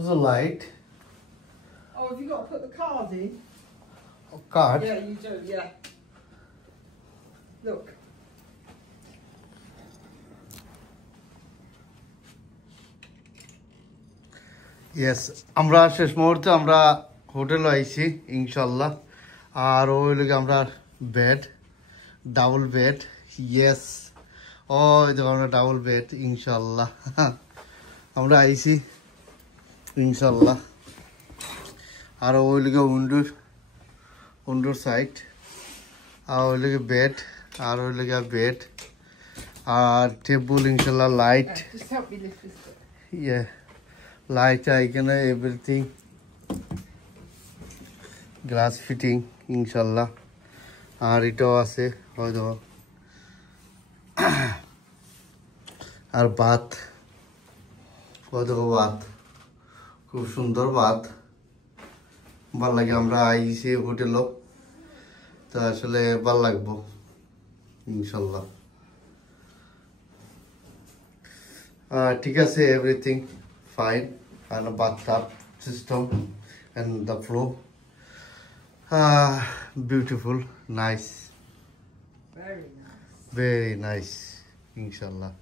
Was a light. Oh, have you got to put the card in? A card. Yeah, you do, yeah. Look. Yes, আমরা শেষ মুহূর্তে আমরা হোটেলে আইছি ইনশাআল্লাহ আর ওই লগে আমরা বেড ডাবল বেড ইয়েস ওই দেখো আমরা ডাবল বেড ইনশাআল্লাহ আমরা আইছি ইনশাআল্লাহ আর ওই লগে উইন্ডোর সাইড আর ওই লগে বেড আর ওই লগে বেড আর টেবিল ইনশাআল্লাহ light Just help me lift this up. yeah light icon everything glass fitting inshallah আর এটাও আছে হয়তো আর বাত হয়তো বাত খুব সুন্দর বাত ভাল লাগে আমরা আইছি হোটেলও তো আসলে ভাল লাগবো ইনশাল্লাহ ঠিক আছে everything fine and a bathtub system and the floor beautiful nice very nice inshallah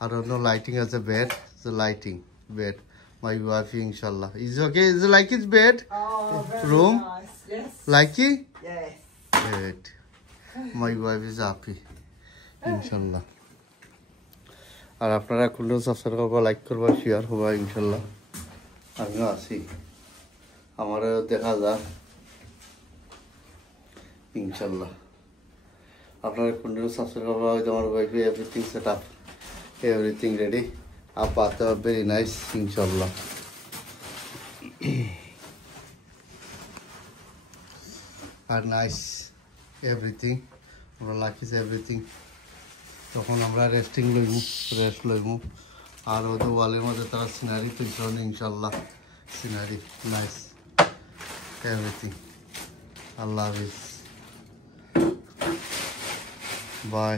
I don't know lighting as a bed the lighting bed my wife inshallah is okay is it like his bed Oh, very room nice. Yes. like it Yes. good my wife is happy inshallah আর আপনারা খুললে সাবস্ক্রাইব করবা লাইক করবা শেয়ার করবা ইনশাল্লাহ আমিও আছি আমারও দেখা যাক ইনশাল্লাহ আপনারা খুললে সাবস্ক্রাইব করবা হয়তো আমার ওয়াইফে everything set up everything ready up আতে ভেরি নাইস ইনশাল্লাহ আর নাইস এভরিথিং আমরা লাকিস এভরিথিং তখন আমরা রেস্ট লইমু আর ওদের ওয়ালের মধ্যে তারা সিনারি তুলছিল ইনশাল্লাহ সিনারি নাইস এভরিথিং আল্লাহ হাফিজ বাই